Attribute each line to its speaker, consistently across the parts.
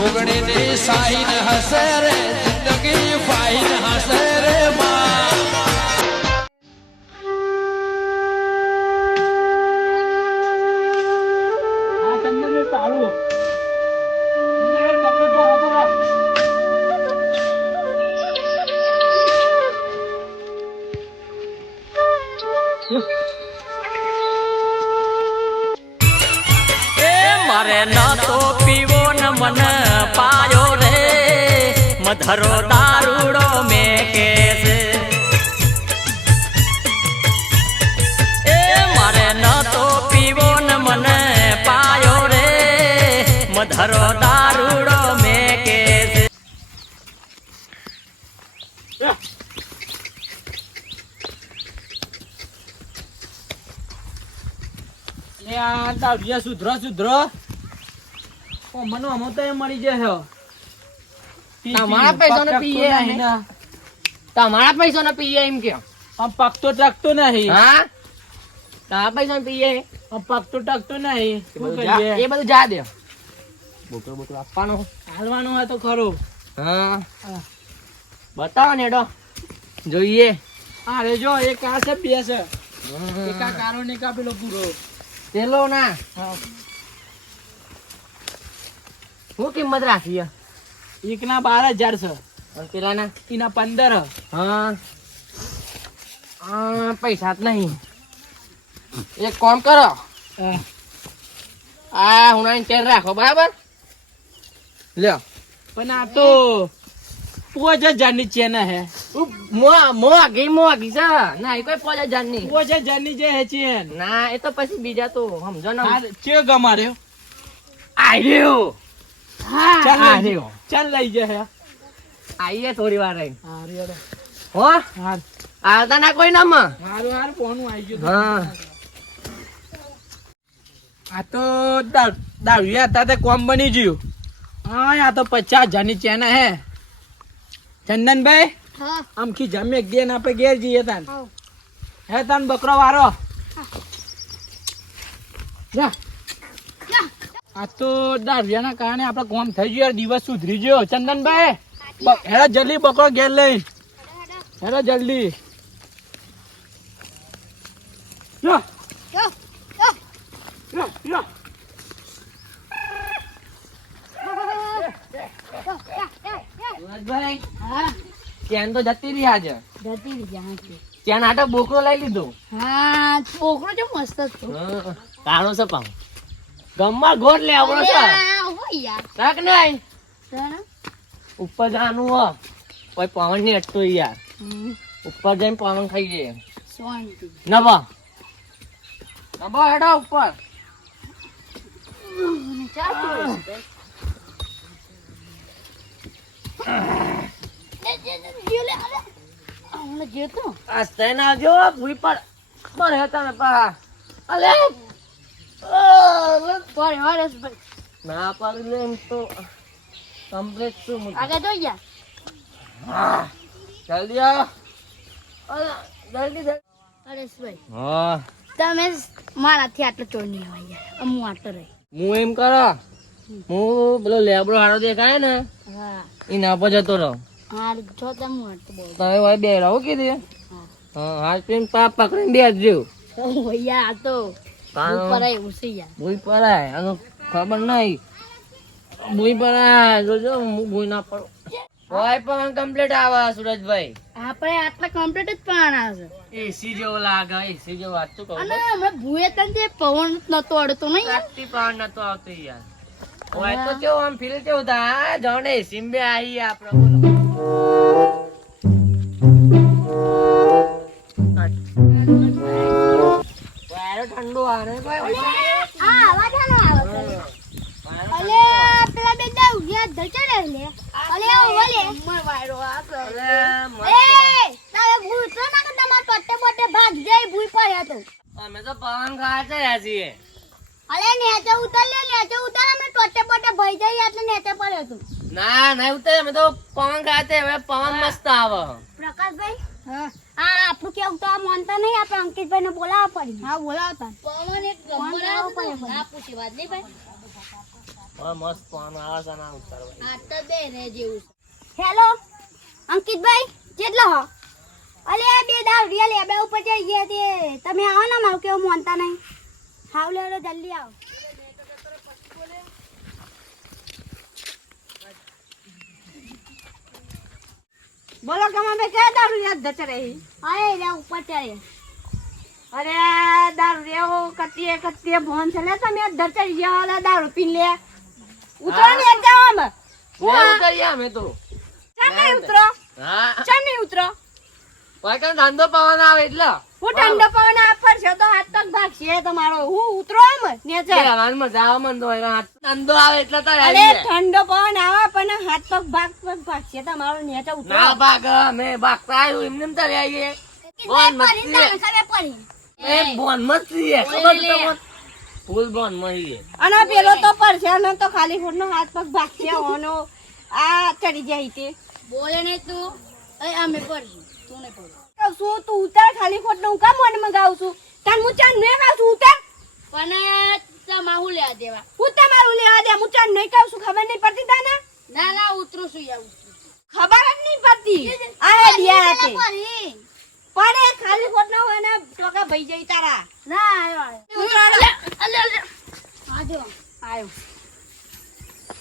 Speaker 1: જોગણીની sine હસે રે જિંદગી ફાઈન હસે રે
Speaker 2: મારે ન તો પીવો મધરો દારૂડો મે કેસ એ મારે ન તો પીવો ન મને પાયો રે. મધરો દારૂડો મે કેસ
Speaker 3: સુધરો સુધરો. મને અમો તો મળી જશે
Speaker 4: તમારા પૈસા
Speaker 3: ને.
Speaker 4: પીએ. તમારા પૈસા ને પીએ એમ કે
Speaker 3: આમ પગ ટકતો નહીં.
Speaker 4: હા? તમારા પૈસા ને પીએ
Speaker 3: આમ પગ ટકતો નહીં?
Speaker 4: એ બધું જા દે. બોકરો બોકરો આપવાનો.
Speaker 3: હાલવાનું હોય તો ખરું.
Speaker 4: હા. બતાવો ને ડો જોઈએ.
Speaker 3: હા રે જો એક આ છે બે છે. એક આ કારો ને કા પેલો પૂરો
Speaker 4: પેલો ના.
Speaker 3: હા.
Speaker 4: શું કિંમત રાખી
Speaker 3: એક ના બાર હજાર છે.
Speaker 4: પેલા ના
Speaker 3: એના પંદર.
Speaker 4: હા. પૈસા જ નહીં. એક કોમ કરો? આ હું તેલ રાખો બરાબર? લ્યો.
Speaker 3: પણ આ તો પોચ હજારની ચેન હે.
Speaker 4: મોગી મોગી છે. ના એ કોઈ પાંચ હજારની
Speaker 3: પોચ હજારની જે હે ચેન.
Speaker 4: ના એ તો પછી બીજા તો સમજો ને.
Speaker 3: ચિયો ગમાડ્યો
Speaker 4: આર્યો
Speaker 3: ચાલ લઈ ચાલ લઈ જા હે.
Speaker 4: આઈએ થોડી વાર રહી
Speaker 3: હો
Speaker 4: હા? આવતા ના કોઈ નામ?
Speaker 3: હારું હારું પોનું આવી ગયું
Speaker 4: હા.
Speaker 3: આ તો દા- દારૂડિયા હતા તે કોમ બની ગયું. હા આ તો પચાસ હજારની ચેન હે. ચંદનભાઈ આમખી જમે એક ને આપણે ઘેર જઈએ તાન. હે. તાન બકરો વારો. જા. આ તો દારિયાના કારણે આપણે કોમ થઈ ગયું દિવસ સુધરી ગયો. ચંદનભાઈ બ- જલ્દી બકરો ઘેર લઈ. હેડો જલ્દી.
Speaker 4: ચેન તો જતી રહી આજે. ચેન આટો બોકરો લઈ લીધો.
Speaker 5: હા બોકરો જો મસ્ત હતો.
Speaker 4: કાળો છે પાવ ગમમાં ગોટ લે આવડો છે
Speaker 5: હોય
Speaker 4: નહીં? ઉપર જવાનું હો. કોઈ પવનની અટતો યાર. ઉપર જઈને પવન ખાઈ જાય નભો. નભો હેડો ઉપર. આ સ્ટેન આવજો ભૂઈ પર પર હેતા ને પા અલે
Speaker 5: વારે, વારે, ભાઈ.
Speaker 4: ના પર લે એમ તો કમ્પ્લીટ છું હું.
Speaker 5: આગળ જોઈ જા.
Speaker 4: જલ્દી આવો અલે, જલ્દી જલ્દી
Speaker 5: હરેશભાઈ,
Speaker 4: હા
Speaker 5: તમે મારાથી આટલો ચોર નહીં યાર અમું આટલો રહી
Speaker 4: હું એમ કરો હું પેલો લેબડો હારો દેખાય ને
Speaker 5: હા
Speaker 4: એ ના પર જતો રહો
Speaker 5: હા જો તમે આટલો બોલ
Speaker 4: તમે ભાઈ બે રહો કીધી હા હા પાપ પકડીને બેસજો
Speaker 5: યાર આ તો
Speaker 4: ભૂઈ પડાય આનો ખબર નહીં. ભૂઈ પડાય જોજો હું ભૂઈ ના પડું. હોય પણ કમ્પ્લીટ આવે સુરજભાઈ.
Speaker 5: આપણે આટલા કમ્પ્લીટ જ પણ આવે
Speaker 4: એસી જેવો લાગે એસી જેવો વાત તો કહું
Speaker 5: અને હમણાં ભૂએ તને પવન નતો અડતો નહીં યાર.
Speaker 4: પવન નતો આવતો યાર. હોય તો કેવો આમ ફીલ કેવું થાય? જાણે એસી બે આવી આપણે બોલો. વાયરો ઠંડો આવે ભાઈ.
Speaker 5: આ અવાજ આનો આવે છે. અલે પેલા બે ઉગ્યા ધચે રે લે અલે. ઓલે મર વાયરો આ તો. એ તારે ભૂલ તો ના કે તમાર ટોટે બોટે ભાગ જાય ભૂલ પડ્યા તો.
Speaker 4: અમે તો પવન છીએ.
Speaker 5: અલે નેચે ઉતર લે નેચે ઉતર અમે ટોટે બોટે ભઈ જાય એટલે નેચે પડ્યો તું.
Speaker 4: ના ના ઉતરે અમે તો પવન ખાતે હવે પવન મસ્ત આવે.
Speaker 5: પ્રકાશભાઈ? હા. આ આપણું કેવું તો આ માનતા નહીં આપણે અંકિતભાઈ ને બોલાવવા પડી હા બોલાવતા પવન એક ગમરાવો પડે ના વાત નહીં ભાઈ.
Speaker 4: મસ્ત પાન આવે છે ના ઉતારવા.
Speaker 5: આ તો બે ને જેવું હેલો અંકિતભાઈ કેટલો હો? અલે આ બે દાવ રિયલ એ બે ઉપર ચડી ગયા તે. તમે આવો ને મારું કેવું માનતા નહીં. હાવ લે લે, જલ્દી આવો.
Speaker 6: બોલો કે બે કે દારૂ યાદ જશે રહી?
Speaker 5: અરે લે ઉપર ચડે.
Speaker 6: અરે દારૂ રેવો કતીએ કતીએ ભોન છે. લે તમે ગયા ઓલા દારૂ પી લે. ઉતરો ને જાવ આમ.
Speaker 4: લે ઉતરીએ અમે તો.
Speaker 6: ચાને ઉતરો?
Speaker 4: હા.
Speaker 6: ચાને ઉતરો?
Speaker 4: કઈ ધંધો પવન આવે એટલે.
Speaker 6: હું ઠંડો પવન આપર છે તો હાથ તક ભાગશે તમારો. હું ઉતરો આમ નેચે
Speaker 4: બેહવાનું મજા આવે મન તો એના ધંધો આવે એટલે તો
Speaker 6: અરે ઠંડો પવન આવે પણ હાથ તક ભાગ પગ ભાગશે તમારો નેચર ઉતરો.
Speaker 4: ના ભાગ અમે ભાગતા આવ્યું એમને એમ તારે આવીએ બોન મસ્તી
Speaker 5: ને ખબર
Speaker 4: એ બોન મસ્તી એ ખબર છે ફૂલ બોન મહી
Speaker 6: અને પેલો તો પરશે ને તો ખાલી ખોટનો હાથ પગ ભાગશે ઓનો આ ચડી જાય તે.
Speaker 5: બોલે ને તું એ અમે પડશું તું નહીં પડ
Speaker 6: શું તું ઉતાર ખાલી ખોટ હું કામ મને મંગાવું છું? તાર હું ચાંદ નહીં છું ઉતાર.
Speaker 5: પણ તમા લેવા દેવા.
Speaker 6: હું તમારું લેવા દે હું નહીં કહું છું ખબર નહીં પડતી તને?
Speaker 5: ના ના ઉતરું છું યાર
Speaker 6: ખબર જ નહીં પડતી. આ દિયા હતી.
Speaker 5: પણ
Speaker 6: પડે ખાલી ખોટનો હોય ને ટોકા ભઈ જઈ તારા.
Speaker 5: ના આવ્યો
Speaker 6: ઉતાર.
Speaker 5: અલે અલે આ જો.
Speaker 6: આયો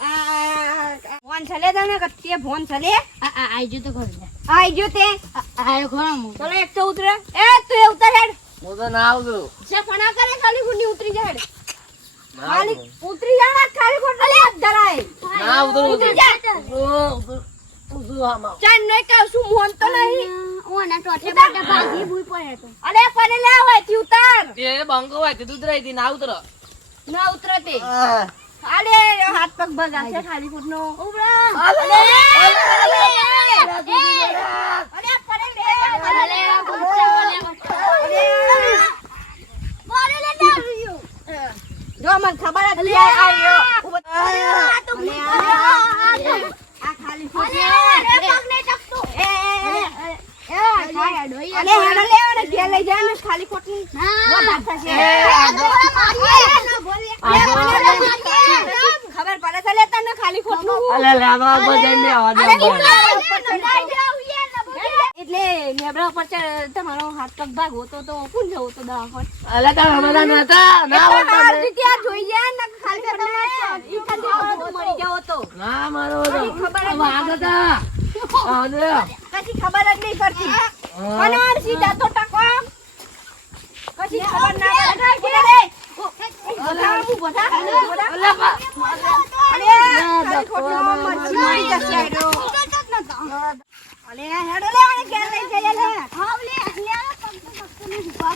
Speaker 6: આ ફોન ચલે તને? કત્તે ફોન ચલે?
Speaker 5: આ આ આઈ જો તો ઘર
Speaker 6: આઈ ગયો તે.
Speaker 5: આયો ખરો હું
Speaker 6: ચલો એક તો ઉતરે. એ તું એ ઉતર હેડ.
Speaker 4: હું તો ના આવતું.
Speaker 6: છે ફણા કરે ખાલી ખોટની ઉતરી જા હેડ. ખાલી ઉતરી જા ના ખાલી ખોટ લે ધરાય
Speaker 4: ના ઉતરું
Speaker 6: ઉતરી જા.
Speaker 4: ઉતરું, ઉતરું, ઉતરું આમાં.
Speaker 6: ચાલ નહીં કહું છું મોન તો નહીં.
Speaker 5: ઓના ટોટે બાટા ભાગી ભૂઈ પડે તો.
Speaker 6: અરે પડે લે હોય તી ઉતાર.
Speaker 4: એ બંગો હોય તી દૂધ રહી હતી ના ઉતરો.
Speaker 6: ના ઉતરે તે. અરે હાથ પગ ભગા છે ખાલી ખોટ નો
Speaker 4: અલે,
Speaker 6: અરે જો મને ખબર જ છે આ ખાલી
Speaker 5: ટકતું
Speaker 6: એ
Speaker 5: મારીએ ના બોલે
Speaker 6: ખબર પડે છે લે તને ખાલી ખોટનું
Speaker 4: અલે, લાંબા બધાને આવા
Speaker 6: એટલે ઉપર તમારો હાથ પગ ભાગવો તો તો કોણ જવું તો દવાખાને?
Speaker 4: અલે, તારા બધા નતા? ના
Speaker 6: એ તો
Speaker 4: આવતા
Speaker 6: હાર
Speaker 4: ને?
Speaker 6: થી ત્યાં જોઈ જાય ને ખાલી ખોટને ઈ મરી જાઓ તો
Speaker 4: ના, મારો
Speaker 6: ખબર
Speaker 4: વાઘ હતા. આ
Speaker 6: કશી ખબર જ નહીં પડતી અને સીધા તો ટકો કશી ખબર ના પડે ઊભો રે. બધા ઊભો થા. ઊભો થા.
Speaker 4: અલે,
Speaker 6: અલે, હેડો લે, આને કે લઈ જઈએ લે.
Speaker 7: ગુજરાતની હવામાં ચર્ચા છે અમારી નસીબવા